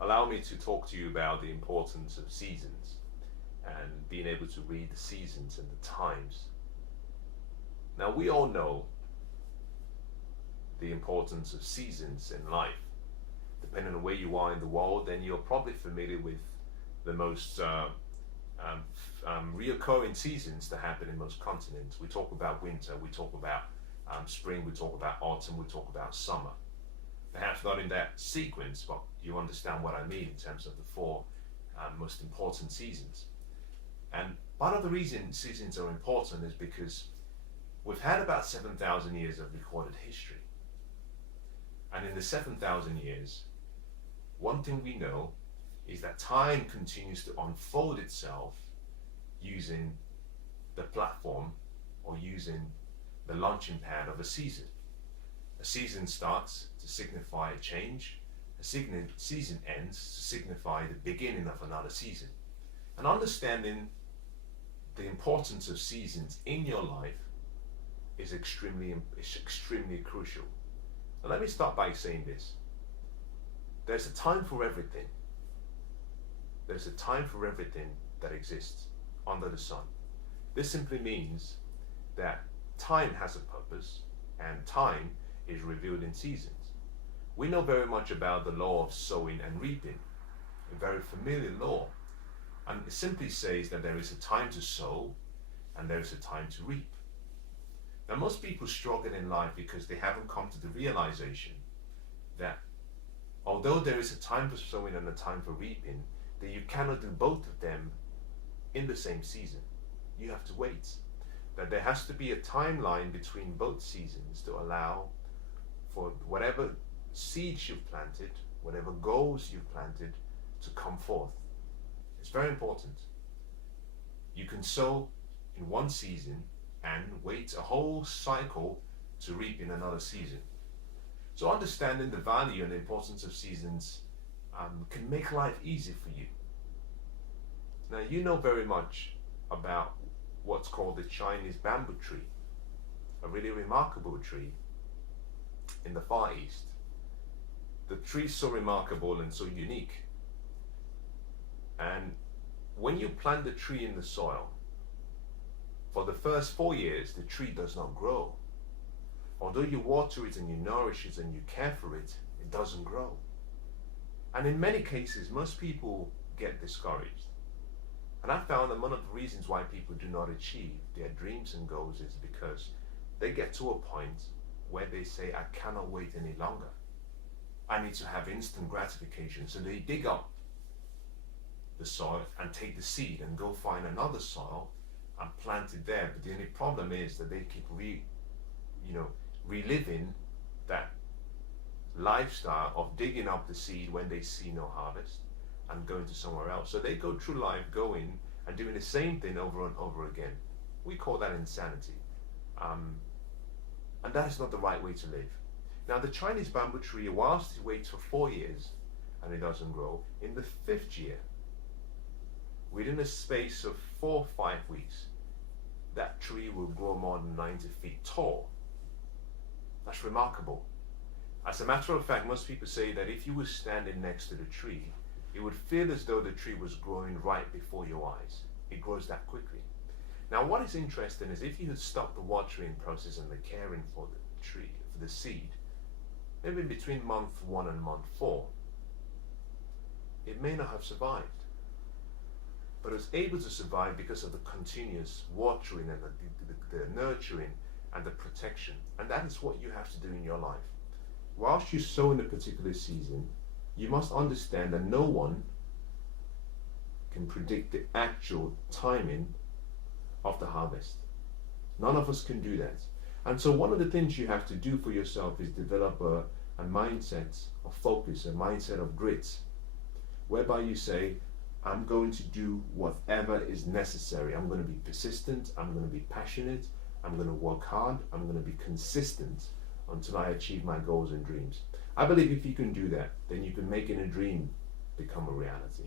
allow me to talk to you about the importance of seasons and being able to read the seasons and the times. Now, we all know the importance of seasons in life. Depending on where you are in the world, then you're probably familiar with the most reoccurring seasons that happen in most continents. We talk about winter, we talk about spring, we talk about autumn, we talk about summer. Perhaps not in that sequence, but you understand what I mean in terms of the four most important seasons. And part of the reason seasons are important is because we've had about 7,000 years of recorded history. And in the 7,000 years, one thing we know is that time continues to unfold itself using the platform or using the launching pad of a season. A season starts to signify a change. A season ends to signify the beginning of another season. And understanding the importance of seasons in your life is extremely crucial. Now, let me start by saying this. There's a time for everything. There's a time for everything that exists under the sun. This simply means that time has a purpose, and time is revealed in seasons. We know very much about the law of sowing and reaping, a very familiar law. And it simply says that there is a time to sow and there is a time to reap. Now, most people struggle in life because they haven't come to the realization that although there is a time for sowing and a time for reaping, that you cannot do both of them in the same season. You have to wait. That there has to be a timeline between both seasons to allow for whatever seeds you've planted, whatever goals you've planted to come forth. It's very important. You can sow in one season and wait a whole cycle to reap in another season. So understanding the value and the importance of seasons can make life easy for you. Now, you know very much about what's called the Chinese bamboo tree, a really remarkable tree in the Far East. The tree is so remarkable and so unique. And when you plant the tree in the soil, for the first 4 years, the tree does not grow. Although you water it and you nourish it and you care for it, it doesn't grow. And in many cases, most people get discouraged. And I found that one of the reasons why people do not achieve their dreams and goals is because they get to a point where they say, I cannot wait any longer. I need to have instant gratification. So they dig up the soil and take the seed and go find another soil and plant it there. But the only problem is that they keep reliving that lifestyle of digging up the seed when they see no harvest and going to somewhere else. So they go through life going and doing the same thing over and over again. We call that insanity. And that is not the right way to live. Now, the Chinese bamboo tree, whilst it waits for 4 years and it doesn't grow, in the 5th year, within a space of 4 or 5 weeks, that tree will grow more than 90 feet tall. That's remarkable. As a matter of fact, most people say that if you were standing next to the tree, it would feel as though the tree was growing right before your eyes. It grows that quickly. Now, what is interesting is if you had stopped the watering process and the caring for the tree, for the seed, maybe between month 1 and month 4, it may not have survived. But it was able to survive because of the continuous watering and the nurturing and the protection. And that is what you have to do in your life. Whilst you sow in a particular season, you must understand that no one can predict the actual timing of the harvest. None of us can do that. And so one of the things you have to do for yourself is develop a mindset of focus, a mindset of grit, whereby you say, I'm going to do whatever is necessary. I'm going to be persistent. I'm going to be passionate. I'm going to work hard. I'm going to be consistent until I achieve my goals and dreams. I believe if you can do that, then you can make a dream become a reality.